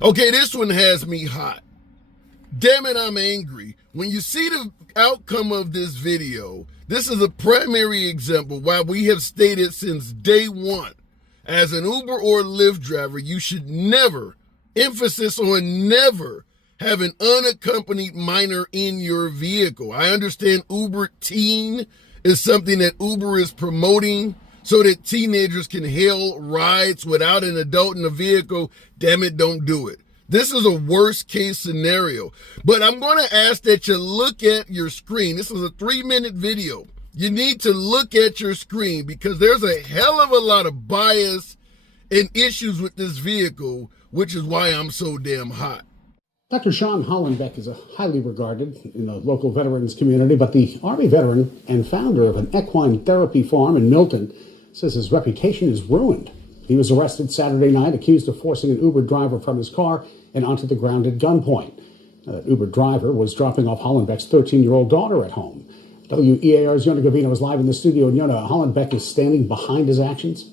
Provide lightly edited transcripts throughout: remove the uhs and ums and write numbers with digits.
Okay, this one has me hot. Damn it, I'm angry. When you see the outcome of this video, this is a primary example why we have stated since day one, as an Uber or Lyft driver, you should never, emphasis on never, have an unaccompanied minor in your vehicle. I understand Uber Teen is something that Uber is promoting so that teenagers can hail rides without an adult in the vehicle. Damn it, don't do it. This is a worst case scenario. But I'm going to ask that you look at your screen. This is a 3-minute video. You need to look at your screen because there's a hell of a lot of bias and issues with this vehicle, which is why I'm so damn hot. Dr. Sean Hollenbeck is highly regarded in the local veterans community, but the Army veteran and founder of an equine therapy farm in Milton says his reputation is ruined. He was arrested Saturday night, accused of forcing an Uber driver from his car and onto the ground at gunpoint. That Uber driver was dropping off Hollenbeck's 13-year-old daughter at home. WEAR's Yona Gavina is live in the studio, and Yona, Hollenbeck is standing behind his actions.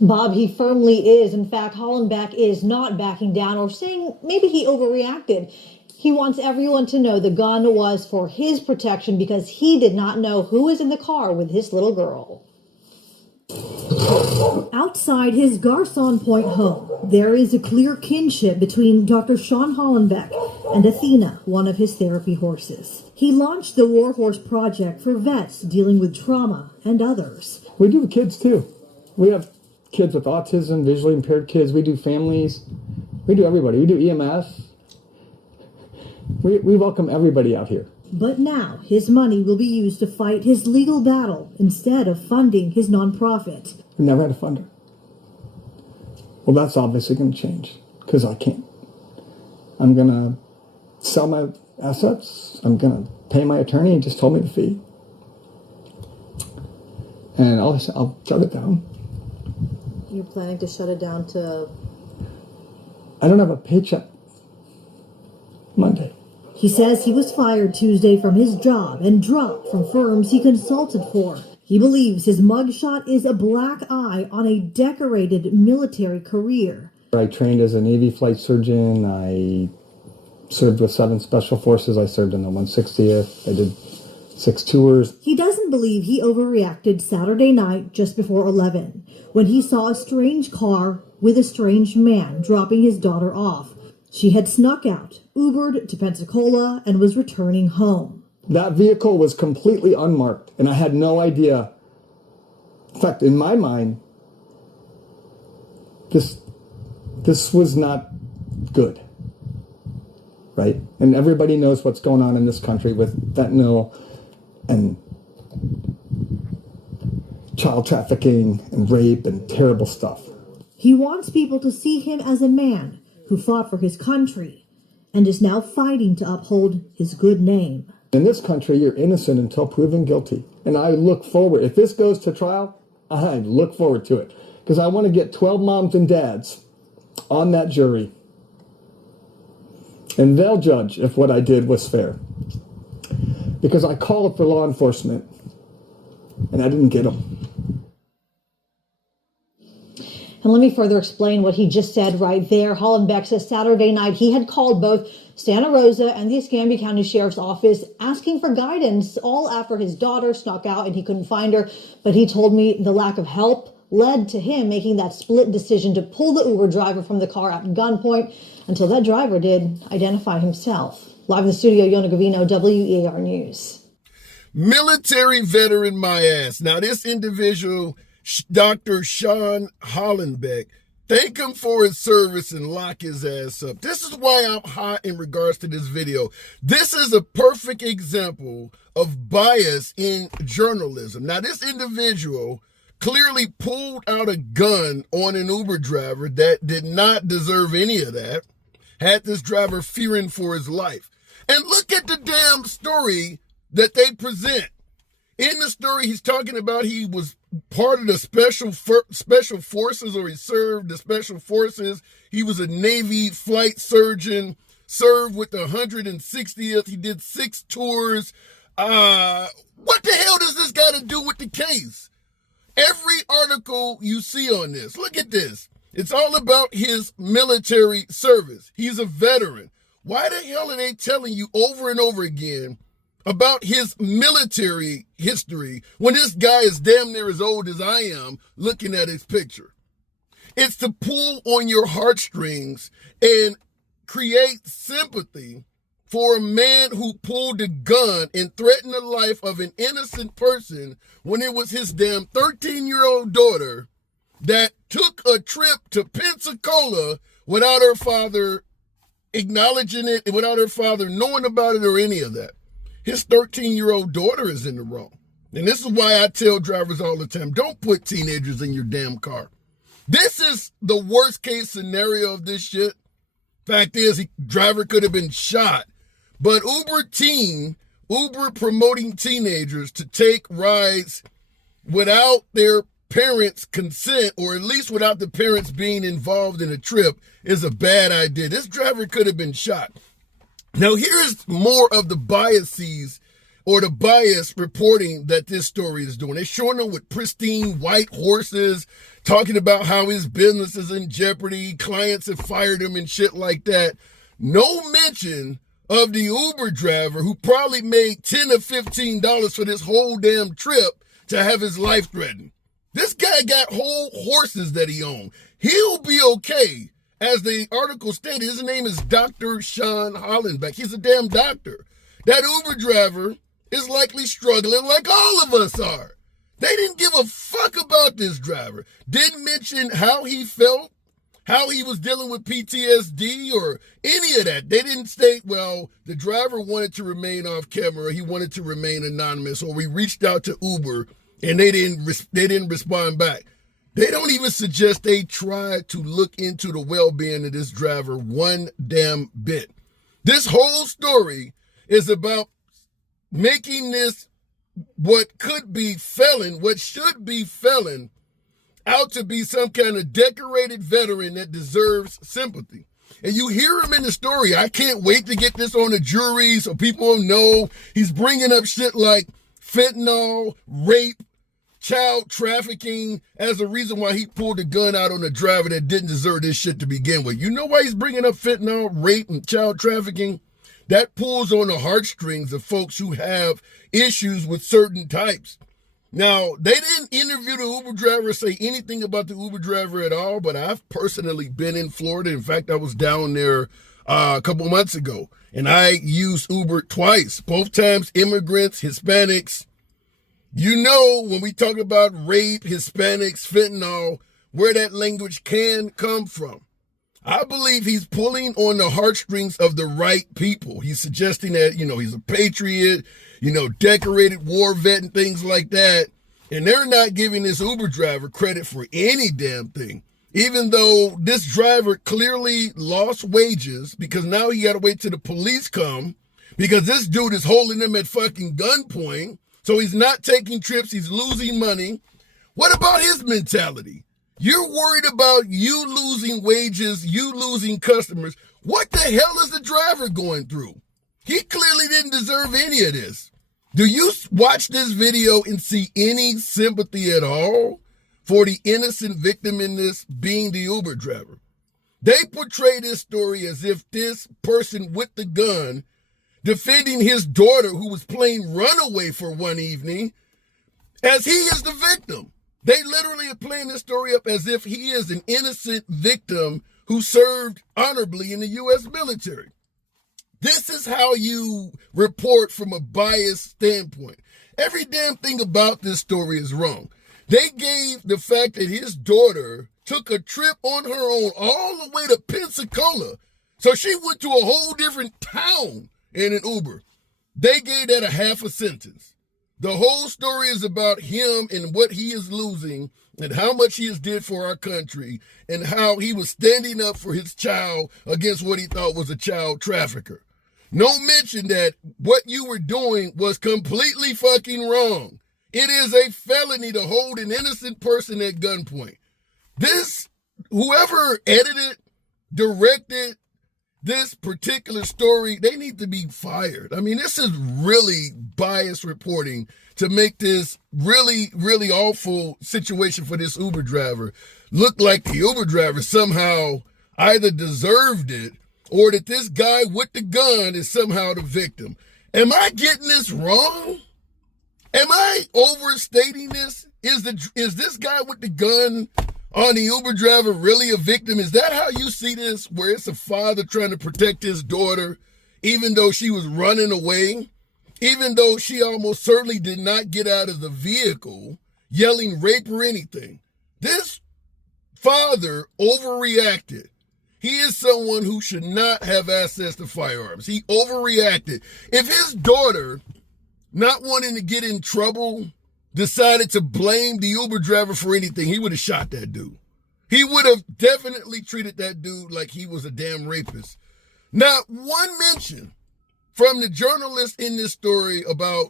Bob, he firmly is. In fact, Hollenbeck is not backing down or saying maybe he overreacted. He wants everyone to know the gun was for his protection because he did not know who was in the car with his little girl. Outside his Garson Point home, there is a clear kinship between Dr. Sean Hollenbeck and Athena, one of his therapy horses. He launched the War Horse Project for vets dealing with trauma and others. We do the kids too. We have kids with autism, visually impaired kids. We do families. We do everybody. We do EMS. We welcome everybody out here. But now his money will be used to fight his legal battle instead of funding his nonprofit. We never had a funder. Well, that's obviously going to change because I can't. I'm going to sell my assets. I'm going to pay my attorney. He just told me the fee. And I'll shut it down. You're planning to shut it down to... I don't have a paycheck Monday. He says he was fired Tuesday from his job and dropped from firms he consulted for. He believes his mugshot is a black eye on a decorated military career. I trained as a Navy flight surgeon. I served with 7 Special Forces. I served in the 160th. I did 6 tours. He doesn't believe he overreacted Saturday night just before 11 when he saw a strange car with a strange man dropping his daughter off. She had snuck out, Ubered to Pensacola, and was returning home. That vehicle was completely unmarked, and I had no idea. In fact, in my mind, this was not good, right? And everybody knows what's going on in this country with fentanyl and child trafficking and rape and terrible stuff. He wants people to see him as a man who fought for his country and is now fighting to uphold his good name. In this country, you're innocent until proven guilty. And I look forward, if this goes to trial, I look forward to it. Because I want to get 12 moms and dads on that jury. And they'll judge if what I did was fair. Because I called for law enforcement, and I didn't get them. And let me further explain what he just said right there. Hollenbeck says Saturday night he had called both Santa Rosa and the Escambia County Sheriff's Office asking for guidance, all after his daughter snuck out and he couldn't find her. But he told me the lack of help led to him making that split decision to pull the Uber driver from the car at gunpoint until that driver did identify himself. Live in the studio, Yona Gavino, WEAR News. Military veteran, my ass. Now, this individual, Dr. Sean Hollenbeck, thank him for his service and lock his ass up. This is why I'm hot in regards to this video. This is a perfect example of bias in journalism. Now, this individual clearly pulled out a gun on an Uber driver that did not deserve any of that, had this driver fearing for his life. And look at the damn story that they present. In the story, he's talking about he was part of the special forces, or he served the special forces. He was a Navy flight surgeon, served with the 160th. He did 6 tours. What the hell does this got to do with the case? Every article you see on this, look at this. It's all about his military service. He's a veteran. Why the hell are they telling you over and over again about his military history when this guy is damn near as old as I am looking at his picture? It's to pull on your heartstrings and create sympathy for a man who pulled a gun and threatened the life of an innocent person when it was his damn 13-year-old daughter that took a trip to Pensacola without her father acknowledging it, without her father knowing about it or any of that. His 13-year-old daughter is in the wrong. And this is why I tell drivers all the time, don't put teenagers in your damn car. This is the worst case scenario of this shit. Fact is, driver could have been shot. But Uber promoting teenagers to take rides without their parents' consent, or at least without the parents being involved in a trip, is a bad idea. This driver could have been shot. Now, here's more of the biases or the bias reporting that this story is doing. They're showing him with pristine white horses, talking about how his business is in jeopardy, clients have fired him and shit like that. No mention of the Uber driver who probably made $10 or $15 for this whole damn trip to have his life threatened. This guy got whole horses that he owned. He'll be okay. As the article stated, his name is Dr. Sean Hollenbeck. He's a damn doctor. That Uber driver is likely struggling like all of us are. They didn't give a fuck about this driver. Didn't mention how he felt, how he was dealing with PTSD or any of that. They didn't state, well, the driver wanted to remain off camera. He wanted to remain anonymous, or we reached out to Uber and they didn't respond back. They don't even suggest they try to look into the well-being of this driver one damn bit. This whole story is about making this what could be felon, what should be felon, out to be some kind of decorated veteran that deserves sympathy. And you hear him in the story. I can't wait to get this on the jury so people will know. He's bringing up shit like fentanyl, rape, child trafficking as a reason why he pulled a gun out on a driver that didn't deserve this shit to begin with. You know why he's bringing up fentanyl, rape, and child trafficking? That pulls on the heartstrings of folks who have issues with certain types. Now, they didn't interview the Uber driver, say anything about the Uber driver at all, but I've personally been in Florida. In fact, I was down there a couple months ago, and I used Uber twice, both times immigrants, Hispanics. You know, when we talk about rape, Hispanics, fentanyl, where that language can come from. I believe he's pulling on the heartstrings of the right people. He's suggesting that, he's a patriot, decorated war vet and things like that. And they're not giving this Uber driver credit for any damn thing. Even though this driver clearly lost wages because now he got to wait till the police come because this dude is holding him at fucking gunpoint. So he's not taking trips. He's losing money. What about his mentality? You're worried about you losing wages, you losing customers. What the hell is the driver going through? He clearly didn't deserve any of this. Do you watch this video and see any sympathy at all for the innocent victim in this being the Uber driver? They portray this story as if this person with the gun defending his daughter who was playing runaway for one evening as he is the victim. They literally are playing this story up as if he is an innocent victim who served honorably in the U.S. military. This is how you report from a biased standpoint. Every damn thing about this story is wrong. They gave the fact that his daughter took a trip on her own all the way to Pensacola. So she went to a whole different town in an Uber. They gave that a half a sentence. The whole story is about him and what he is losing and how much he has did for our country and how he was standing up for his child against what he thought was a child trafficker. No mention that what you were doing was completely fucking wrong. It is a felony to hold an innocent person at gunpoint. This, whoever edited, directed, this particular story, they need to be fired. I mean, this is really biased reporting to make this really, really awful situation for this Uber driver look like the Uber driver somehow either deserved it or that this guy with the gun is somehow the victim. Am I getting this wrong? Am I overstating this? Is this guy with the gun on the Uber driver really a victim? Is that how you see this, where it's a father trying to protect his daughter, even though she was running away, even though she almost certainly did not get out of the vehicle yelling rape or anything? This father overreacted. He is someone who should not have access to firearms. He overreacted. If his daughter, not wanting to get in trouble, decided to blame the Uber driver for anything, he would have shot that dude. He would have definitely treated that dude like he was a damn rapist. Not one mention from the journalist in this story about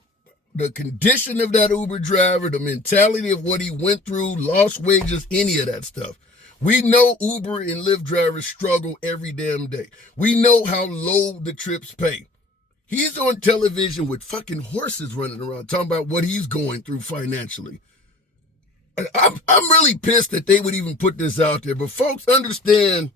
the condition of that Uber driver, the mentality of what he went through, lost wages, any of that stuff. We know Uber and Lyft drivers struggle every damn day. We know how low the trips pay. He's on television with fucking horses running around talking about what he's going through financially. I'm really pissed that they would even put this out there. But folks, understand,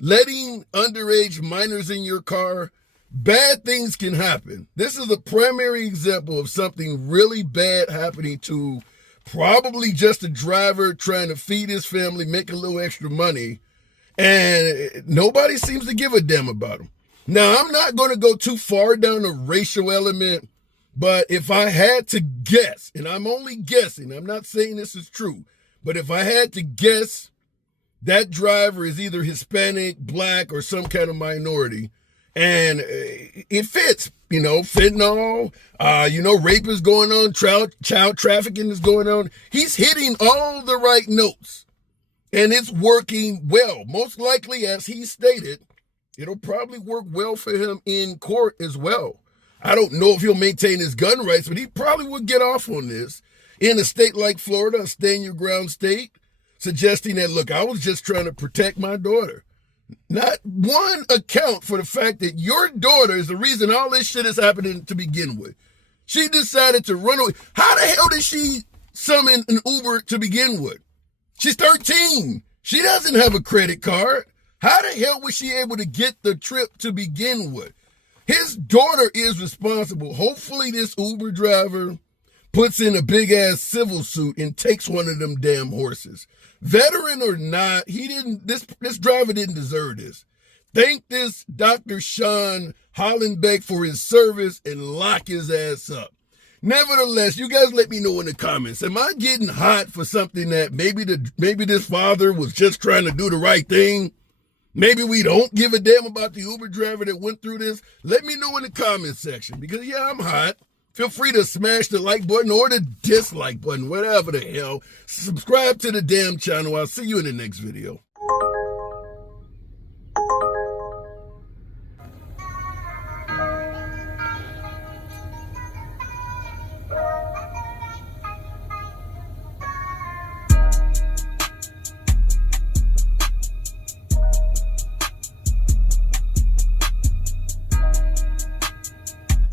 letting underage minors in your car, bad things can happen. This is a primary example of something really bad happening to probably just a driver trying to feed his family, make a little extra money, and nobody seems to give a damn about him. Now, I'm not going to go too far down the racial element, but if I had to guess, and I'm only guessing, I'm not saying this is true, but if I had to guess, that driver is either Hispanic, black, or some kind of minority, and it fits. Fentanyl, rape is going on, child trafficking is going on. He's hitting all the right notes, and it's working well. Most likely, as he stated, it'll probably work well for him in court as well. I don't know if he'll maintain his gun rights, but he probably would get off on this in a state like Florida, a stand-your-ground state, suggesting that, look, I was just trying to protect my daughter. Not one account for the fact that your daughter is the reason all this shit is happening to begin with. She decided to run away. How the hell did she summon an Uber to begin with? She's 13. She doesn't have a credit card. How the hell was she able to get the trip to begin with? His daughter is responsible. Hopefully this Uber driver puts in a big-ass civil suit and takes one of them damn horses. Veteran or not, this driver didn't deserve this. Thank this Dr. Sean Hollenbeck for his service and lock his ass up. Nevertheless, you guys let me know in the comments. Am I getting hot for something that maybe this father was just trying to do the right thing? Maybe we don't give a damn about the Uber driver that went through this? Let me know in the comments section, because yeah, I'm hot. Feel free to smash the like button or the dislike button, whatever the hell. Subscribe to the damn channel. I'll see you in the next video.